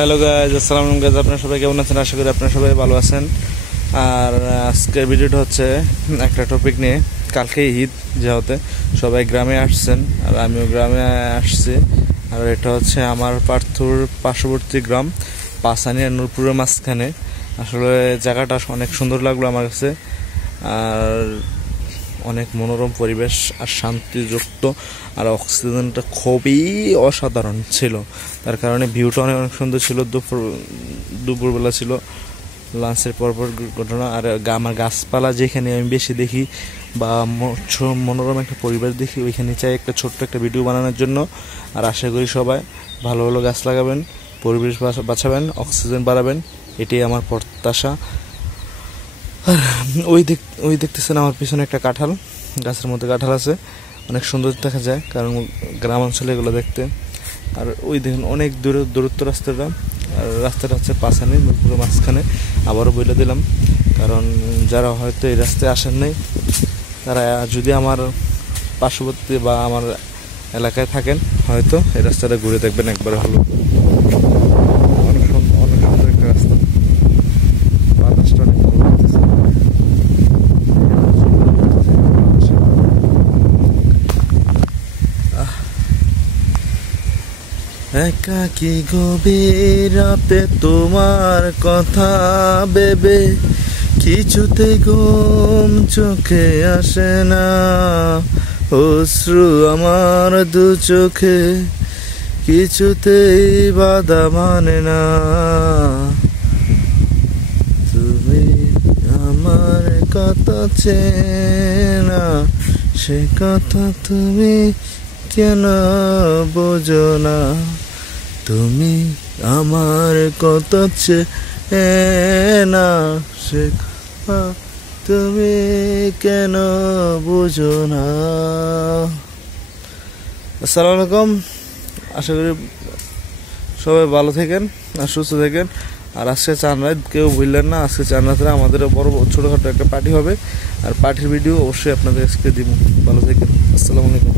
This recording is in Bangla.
হ্যালো গাইজ, আসসালামু আলাইকুম গাইজ। আপনারা সবাই কেমন আছেন? আশা করি আপনারা সবাই ভালো আছেন। আর আজকের ভিডিওটা হচ্ছে একটা টপিক নিয়ে। কালকে ঈদ, যেহেতু সবাই গ্রামে আসছেন আর আমিও গ্রামে আসছি। আর এটা হচ্ছে আমার পার্থুর পার্শ্ববর্তী গ্রাম পাসানি আর নূরপুরের মাঝখানে। আসলে জায়গাটা অনেক সুন্দর লাগলো আমার কাছে, আর অনেক মনোরম পরিবেশ আর শান্তিযুক্ত, আর অক্সিজেনটা খুবই অসাধারণ ছিল। তার কারণে ভিউটা অনেক সুন্দর ছিল। দুপুরবেলা ছিল, লাঞ্চের পরপর ঘটনা। আর আমার গাছপালা যেখানে আমি বেশি দেখি বা মনোরম একটা পরিবেশ দেখি, ওইখানে চাই একটা ছোট্ট একটা ভিডিও বানানোর জন্য। আর আশা করি সবাই ভালো ভালো গাছ লাগাবেন, পরিবেশ বাঁচাবেন, অক্সিজেন বাড়াবেন, এটাই আমার প্রত্যাশা। ওই দেখতেছেন আমার পিছনে একটা কাঁঠাল গাছের মধ্যে কাঁঠাল আছে, অনেক সুন্দর দেখা যায় কারণ গ্রাম অঞ্চলে এগুলো দেখতে। আর ওই দেখুন অনেক দূরত্ব রাস্তাটা, আর রাস্তাটা হচ্ছে পাসানি পুরো মাঝখানে। আবারও বলে দিলাম, কারণ যারা হয়তো এই রাস্তায় আসেন নাই, তারা যদি আমার পার্শ্ববর্তী বা আমার এলাকায় থাকেন, হয়তো এই রাস্তাটা ঘুরে দেখবেন একবার হলো। অনেক সুন্দর একটা রাস্তা, বাতাসটা অনেক ভালো লাগতেছে। একাকী গভীর রাতে তোমার কথা ভেবে কিছুতে ঘুম চোখে আসে না, অশ্রু আমার দু চোখে কিছুতেই বাধা মানে না। তুমি আমার কথা চেনা, সে কথা তুমি কেন বোঝো না। তুমি আমার কথা চেনা, সে কথা তুমি কেন বোঝো না। আসসালামু আলাইকুম। আশা করি সবাই ভালো থাকেন আর সুস্থ থাকেন। আর আজকে চাঁদ রাত কেউ ভুললেন না, আজকে চাঁদ রাতে আমাদের বড় ছোটোখাটো একটা পার্টি হবে, আর পার্টির ভিডিও অবশ্যই আপনাদের আজকে দিব। ভালো থাকেন। আসসালামু আলাইকুম।